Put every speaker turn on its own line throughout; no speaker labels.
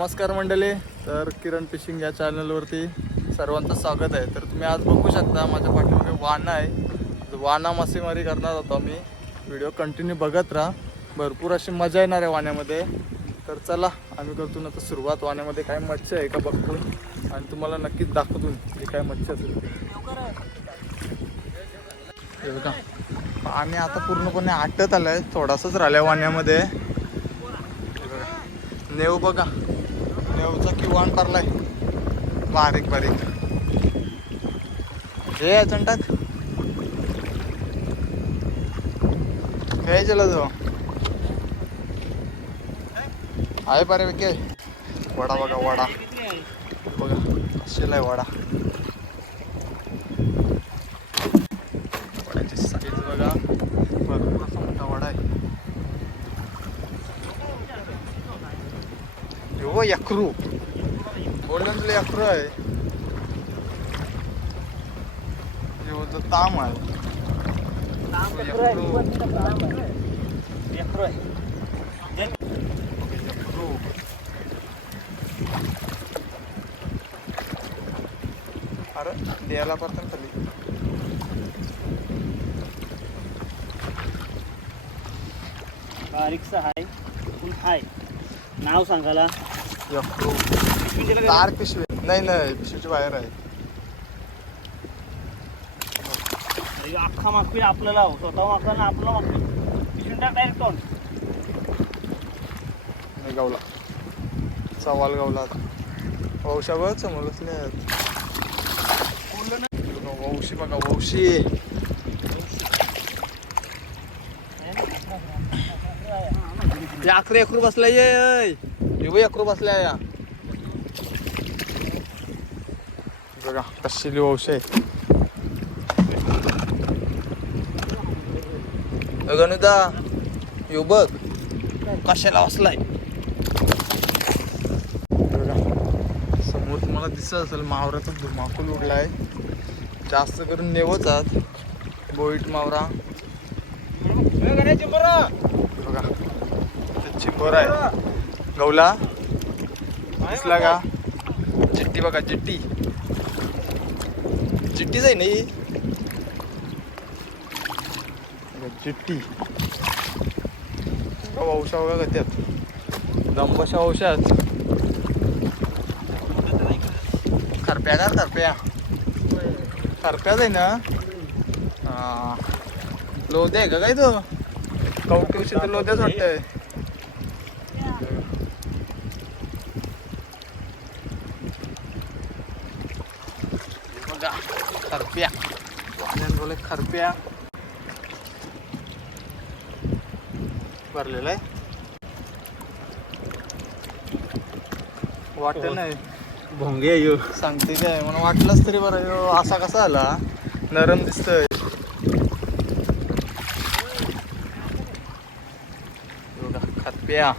नमस्कार मंडळी तर किरण फिशिंग या चॅनलवरती सर्वांचं स्वागत आहे. तर तुम्ही आज बघू शकता माझ्या पाठीमागे वाना आहे. वाना मासेमारी करणार होतो मी व्हिडिओ कंटिन्यू बघत राहा. भरपूर अशी मजा येणार आहे वाण्यामध्ये. तर चला आम्ही करतो ना तर सुरुवात. वाण्यामध्ये काय मच्छी आहे का बघतो. आणि तुम्हाला नक्कीच दाखवतो की काय मच्छी असेल हे बघा. पाणी आता पूर्णपणे आटत आलंय. थोडासाच राहिल्या वाण्यामध्ये. नेऊ बघा. देवचं बघा नेवचा किवाण बारीक बारीक. हे याच्यानं टाक काय चला तो आहे बरे विके वडा बघा वडा. बघा शिलाय वडा वड्याची साईज बघा भरपूर असा मोठा वडा आहे हो यक्रू. तुला यक्रू आहे. ह्यो तो ताम आहे. यक्रू. यक्रू. अरे द्यायला पडतं खाली.
हाय नाव सांगाला
यक्रू तार पिशवी नाही नाही पिशवीची बाहेर आहे.
अख्खा मागपी आपल्याला. स्वतः मागला ना आपला मागपी पिशून टाक डायरेक्ट तोंड.
नाही गावला. सवाल गावला आता. वौशा बघ समोर बघा, वौशी बघा वौशी. अकरा एकरू बसलाय ये येऊ एकरू बसलाय या बघा कशी वौशी आहे गणुदा येऊ बघ कशाला बसलाय बघा समोर तुम्हाला दिसत असेल मावराचा धुमाकूल उडलाय जास्त करून नेवचात बोईट मावरा बघा चिंबर आहे गौला दिसला का? चिट्टी बघा चिट्टी चिट्टीच आहे नाही चिट्टी वंशा वगैरे त्यात दंबशा वंशात. खरप्या का खरप्या. खरप्याच आहे ना? हा. लोदे आहे का काय तो? कवटिवशी तर लोद्याच वाटतंय बघा खरप्या वाण्यात बोले खरप्या. भरलेला आहे. वाटत नाही.
भोंगे यो.
सांगते काय मला वाटलंच तरी बरं ह्यो असा कसा आला? नरम दिसतोय. बघा, खरप्या.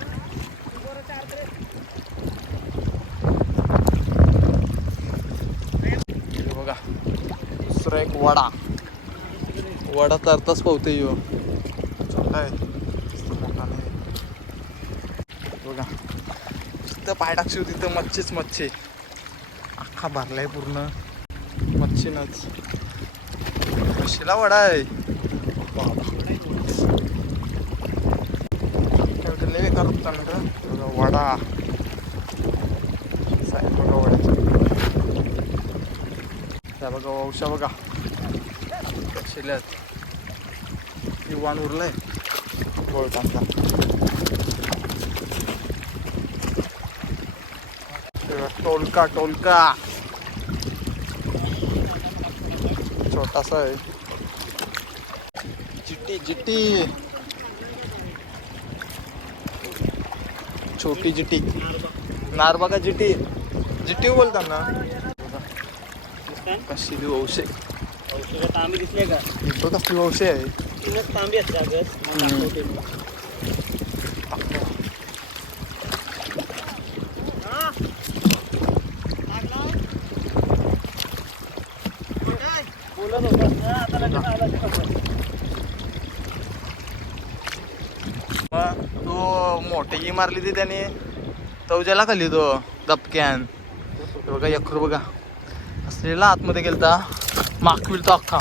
बघा. दुसरा एक वडा. वडा तरताच पावते यो. छोटा आहे मोठा नाही. बघा. तिथं पाय टाकशी तिथं मच्छीच मच्छी. अख्खा भरलाय पूर्ण. मच्छीनच. मच्छीला वडा आहे. बाबा. लय बेकार बघा, वडा. साहेब बघा वड्याचा. त्या बघा वंशा बघा. शिल्यात किवान उरलंय. गोळकांचा टोलका टोलका. छोटासा आहे. चिट्टी चिट्टी. छोटी चिट्टी. नार बघा जिट्टी जिट्टी बोलतात ना कशी
औषधं तांबी दिसले का?
इथं कसली वंशे आहे.
तीनच तांबी असते अगं मग
हम्म.
दाखवते. मी. बोलत होतास ना, आता लगेच आला ते कसं?
मग तो मोठी मारली ती त्याने. तवजाला खाली तो दपक्यान हे बघा यखरू बघा. असलेला आतमध्ये गेलता. माकविल तो अख्खा.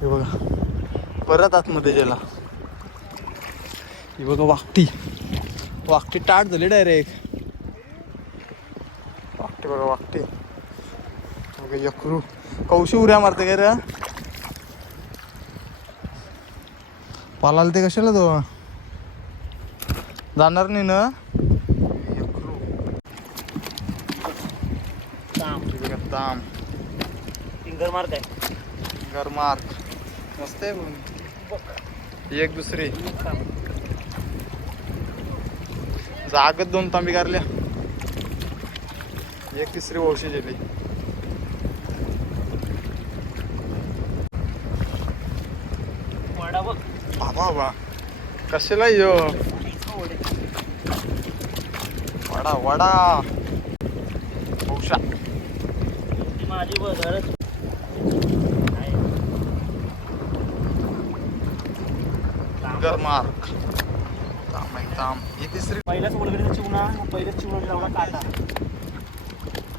हे बघा. परत आतमध्ये गेला. ही बघा वाकटी. वाकटी टाट झाली डायरेक्ट वाकटी बघा वाकटी. बघा यखरू कौशी उड्या मारते काय रे? पालाल ते कशाला तो? जाणार नाही ना?
ताम. फिंगर मार्क आहे
गरमार्क मस्त आहे एक दुसरी. जागत दोन तांबी गारल्या. एक तिसरी ओळशी गेली.
वडा बघ.
बाबा बाबा. कशाला यो? वडा वडा. औषा.
माझी बघ
गरमार्क ताम आहे ताम ही तिसरी
पहिल्याच वलगडीचा चिवणा पहिल्याच चिवणा लावला काटा.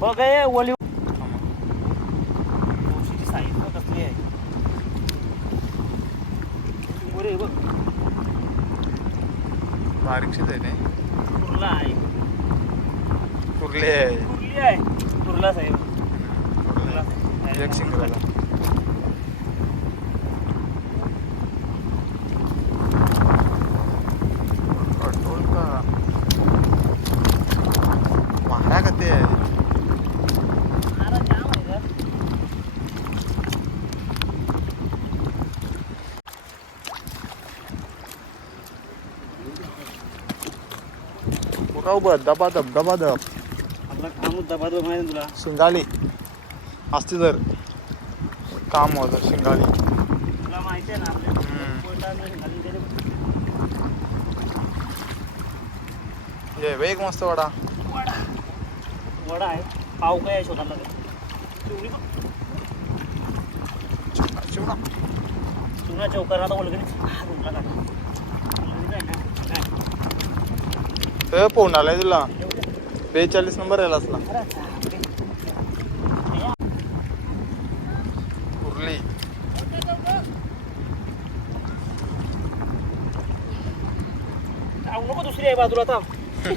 बघ ओली कसली आहे. कुर्ला आहे.
कुर्ले आहे.
कुर्ली आहे. कुर्ला साहेब.
कुर्ले. एक सिंगल कंट्रोल का मारा का ते
अरे जाम आहे का
पुरा उभं दबा दब दबा दब
आपला काम मुद्दा बाद माहिती तुला?
शिंगाली. असते तर काम होतं शिंगाली.
तुला माहिती आहे ना आपल्या
एक मस्त वडा.
वडा. वडा आहे. पाव काय आहे शोधायला चिवडी
चिवडा
चुना चौकार आता ओळखणी रुमला काढा ओळखणी काय ना? काय?
पोहून आलाय तुला. बेचाळीस नंबर यायला असला. कुर्ली
नको दुसरी आहे बाजूला आता
नाही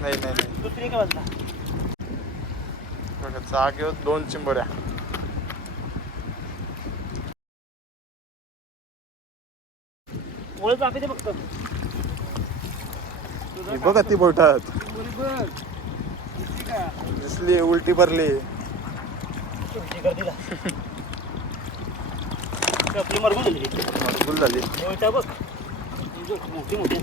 नाही नाही.
दुसरी आहे का बाजूला
बघा जागेवर दोन चिंबऱ्या
ओळख दाखवते फक्त.
ही बघा ती बोटात.
बघ दिसली
दिसली उलटी भरली.
आपली मरगून
फुल झाली.
ओळखा बघ बघ, मोठी मोठी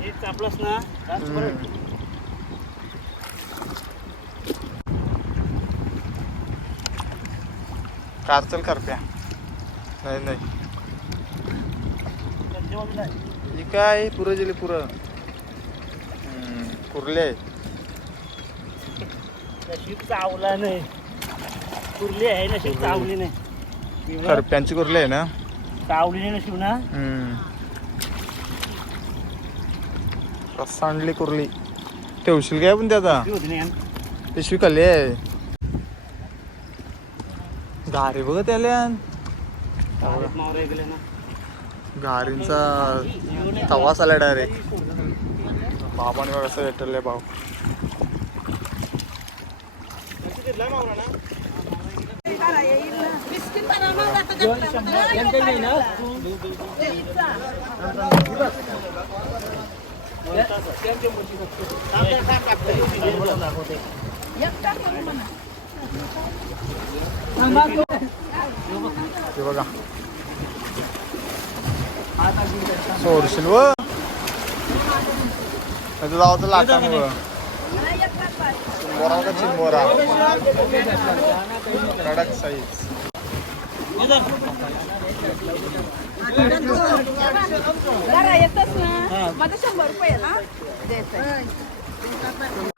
हे चापलंस ना कार चल
हम्म. कारचल करप्या. नाही नाही. ही काय पुरं गेली पुरं? कुर्ले आहे.
नशीब चावला नाही. कुर्ली आहे नशीब चावली नाही. बघ,
करप्यांची कुर्ले आहे ना?
चावली नाही नशीब ना.
सांडली कुर्ली. ठेवशील काय पण त्याचा. पिशवी खाली आहे. गारी बघ त्याला
बारीक मावरे गेले ना
गारींचा तवास आला डायरेक्ट बाबाने बघ असं भेटले भाऊ. हे बघा. सोडशील व त्याचं जावं तर लाटा बोरा चिंबोरा कडक साईज
येतच ना. माझं शंभर रुपये ना. द्यायचं